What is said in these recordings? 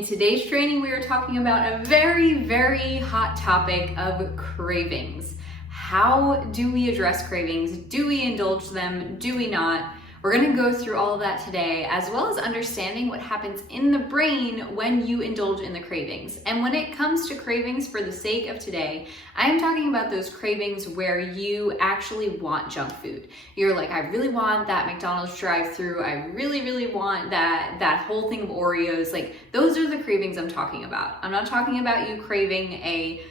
In today's training, we are talking about a very hot topic of cravings. How do we address cravings? Do we indulge them? Do we not? We're going to go through all of that today, as well as understanding what happens in the brain when you indulge in the cravings. And when it comes to cravings, for the sake of today, I'm talking about those cravings where you actually want junk food. You're like, I really want that McDonald's drive-thru. I really want that whole thing of Oreos. Like, those are the cravings I'm talking about. I'm not talking about you craving a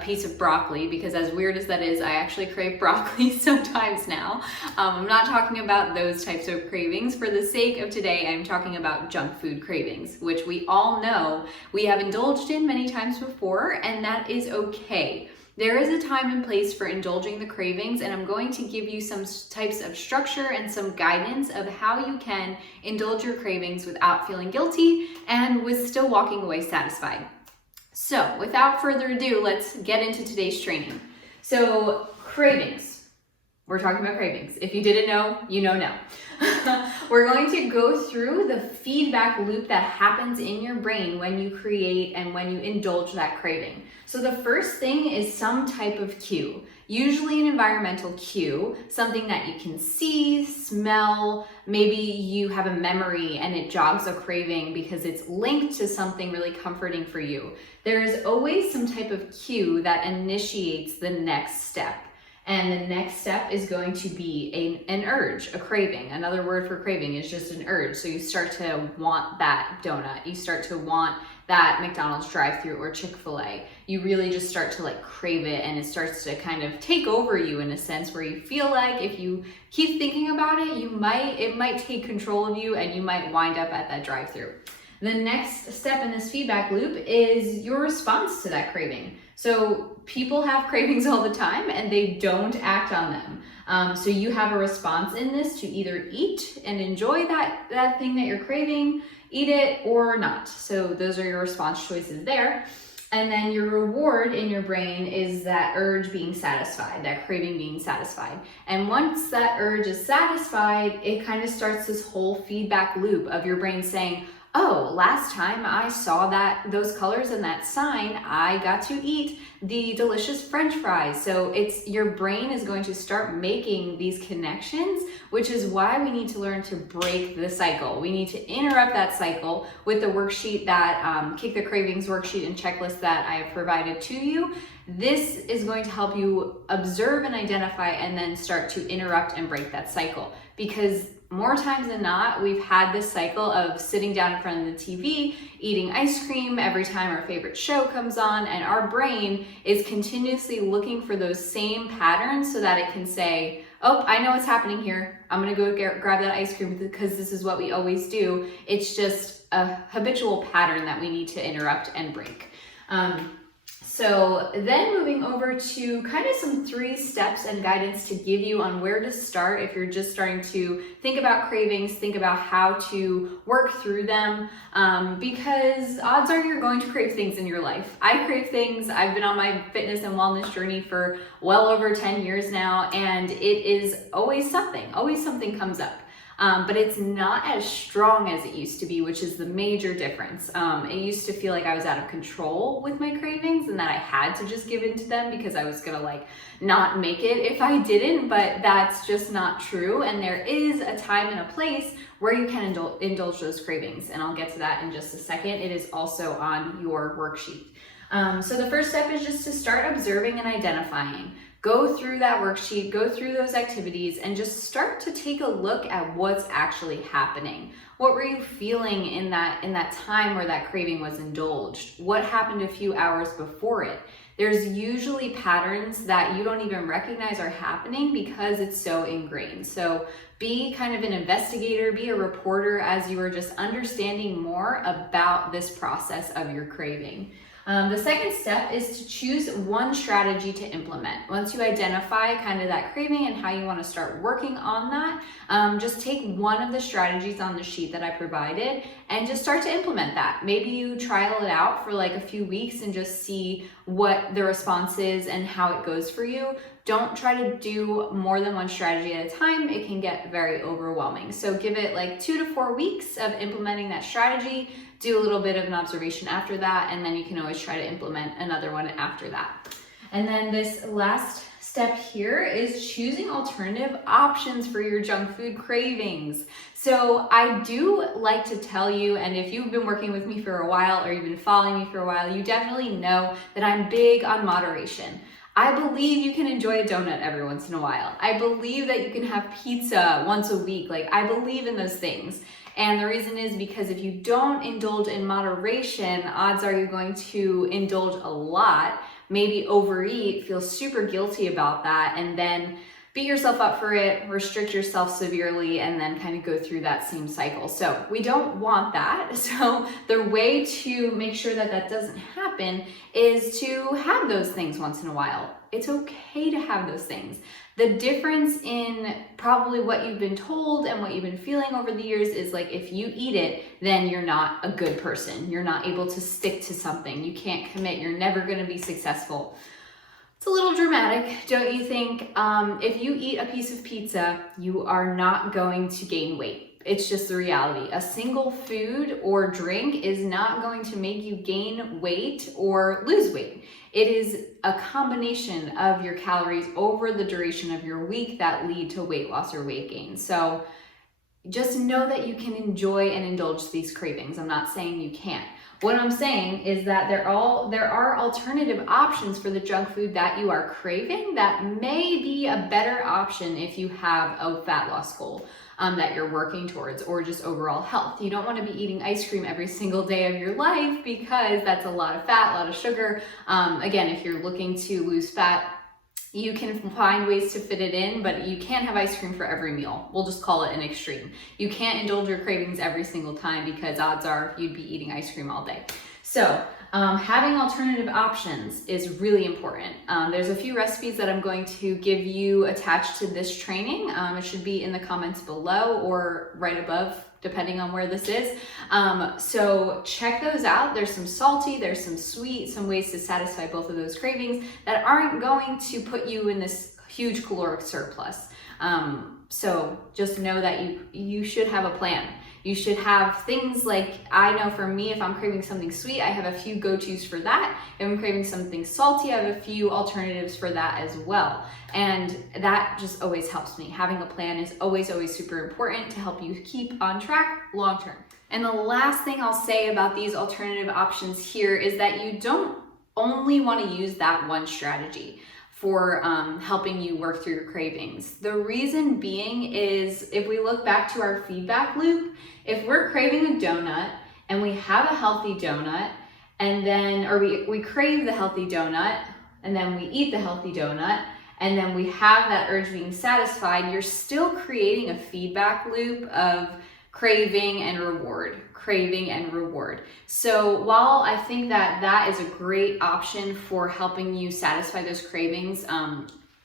piece of broccoli, because as weird as that is, I actually crave broccoli sometimes now. I'm not talking about those types of cravings. For the sake of today, I'm talking about junk food cravings, which we all know we have indulged in many times before, and that is okay. There is a time and place for indulging the cravings, and I'm going to give you some types of structure and some guidance of how you can indulge your cravings without feeling guilty and with still walking away satisfied. So without further ado, let's get into today's training. So cravings, we're talking about cravings. If you didn't know, you know now. We're going to go through the feedback loop that happens in your brain when you create and when you indulge that craving. So the first thing is some type of cue, usually an environmental cue, something that you can see, smell, maybe you have a memory and it jogs a craving because it's linked to something really comforting for you. There is always some type of cue that initiates the next step. And the next step is going to be an urge, a craving. Another word for craving is just an urge. So you start to want that donut. You start to want that McDonald's drive-thru or Chick-fil-A. You really just start to like crave it, and it starts to kind of take over you in a sense where you feel like if you keep thinking about it, it might take control of you and you might wind up at that drive-thru. The next step in this feedback loop is your response to that craving. So people have cravings all the time and they don't act on them. So you have a response in this to either eat and enjoy that thing that you're craving, eat it, or not. So those are your response choices there. And then your reward in your brain is that urge being satisfied, that craving being satisfied. And once that urge is satisfied, it kind of starts this whole feedback loop of your brain saying, oh, last time I saw those colors and that sign, I got to eat the delicious French fries. So your brain is going to start making these connections, which is why we need to learn to break the cycle. We need to interrupt that cycle with the worksheet that Kick the Cravings worksheet and checklist that I have provided to you. This is going to help you observe and identify and then start to interrupt and break that cycle. Because more times than not, we've had this cycle of sitting down in front of the TV, eating ice cream every time our favorite show comes on, and our brain is continuously looking for those same patterns so that it can say, oh, I know what's happening here. I'm gonna go grab that ice cream because this is what we always do. It's just a habitual pattern that we need to interrupt and break. So then moving over to kind of some 3 steps and guidance to give you on where to start if you're just starting to think about cravings, think about how to work through them, because odds are you're going to crave things in your life. I crave things. I've been on my fitness and wellness journey for well over 10 years now, and it is always something comes up. But it's not as strong as it used to be, which is the major difference. It used to feel like I was out of control with my cravings and that I had to just give in to them because I was gonna not make it if I didn't, but that's just not true. And there is a time and a place where you can indulge those cravings. And I'll get to that in just a second. It is also on your worksheet. So the first step is just to start observing and identifying. Go through that worksheet, go through those activities, and just start to take a look at what's actually happening. What were you feeling in that time where that craving was indulged? What happened a few hours before it? There's usually patterns that you don't even recognize are happening because it's so ingrained. So be kind of an investigator, be a reporter as you are just understanding more about this process of your craving. The second step is to choose one strategy to implement. Once you identify kind of that craving and how you want to start working on that, just take one of the strategies on the sheet that I provided and just start to implement that. Maybe you trial it out for like a few weeks and just see what the response is and how it goes for you. Don't try to do more than one strategy at a time. It can get very overwhelming. So give it like 2 to 4 weeks of implementing that strategy. do a little bit of an observation after that, and then you can always try to implement another one after that. And then this last step here is choosing alternative options for your junk food cravings. So I do like to tell you, and if you've been working with me for a while or you've been following me for a while, you definitely know that I'm big on moderation. I believe you can enjoy a donut every once in a while. I believe that you can have pizza once a week. Like, I believe in those things. And the reason is because if you don't indulge in moderation, odds are you're going to indulge a lot, maybe overeat, feel super guilty about that, and then beat yourself up for it, restrict yourself severely, and then kind of go through that same cycle. So we don't want that. So the way to make sure that that doesn't happen is to have those things once in a while. It's okay to have those things. The difference in probably what you've been told and what you've been feeling over the years is like, if you eat it, then you're not a good person. You're not able to stick to something. You can't commit. You're never going to be successful. It's a little dramatic, don't you think? If you eat a piece of pizza, you are not going to gain weight. It's just the reality. A single food or drink is not going to make you gain weight or lose weight. It is a combination of your calories over the duration of your week that lead to weight loss or weight gain. So just know that you can enjoy and indulge these cravings. I'm not saying you can't. What I'm saying is that there are alternative options for the junk food that you are craving that may be a better option if you have a fat loss goal that you're working towards, or just overall health. You don't want to be eating ice cream every single day of your life because that's a lot of fat, a lot of sugar. Again, if you're looking to lose fat, you can find ways to fit it in, but you can't have ice cream for every meal. We'll just call it an extreme. You can't indulge your cravings every single time because odds are you'd be eating ice cream all day. So having alternative options is really important. There's a few recipes that I'm going to give you attached to this training. It should be in the comments below or right above, depending on where this is. So check those out. There's some salty, there's some sweet, some ways to satisfy both of those cravings that aren't going to put you in this huge caloric surplus. So just know that you should have a plan. You should have things like, I know for me, if I'm craving something sweet, I have a few go-tos for that. If I'm craving something salty, I have a few alternatives for that as well. And that just always helps me. Having a plan is always, always super important to help you keep on track long-term. And the last thing I'll say about these alternative options here is that you don't only want to use that one strategy for helping you work through your cravings. The reason being is, if we look back to our feedback loop, if we're craving a donut and we have a healthy donut, and then, or we crave the healthy donut and then we eat the healthy donut, and then we have that urge being satisfied, you're still creating a feedback loop of craving and reward, craving and reward. So while I think that that is a great option for helping you satisfy those cravings,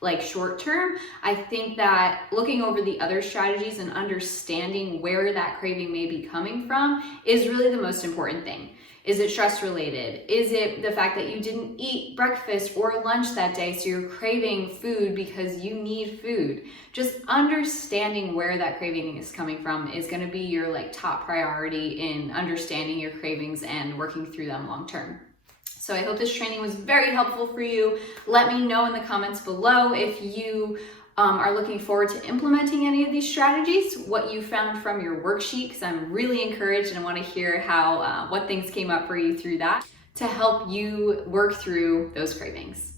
like short term, I think that looking over the other strategies and understanding where that craving may be coming from is really the most important thing. Is it stress related? Is it the fact that you didn't eat breakfast or lunch that day, so you're craving food because you need food? Just understanding where that craving is coming from is going to be your top priority in understanding your cravings and working through them long term. So I hope this training was very helpful for you. Let me know in the comments below if you are looking forward to implementing any of these strategies, what you found from your worksheet, because I'm really encouraged and I want to hear how what things came up for you through that to help you work through those cravings.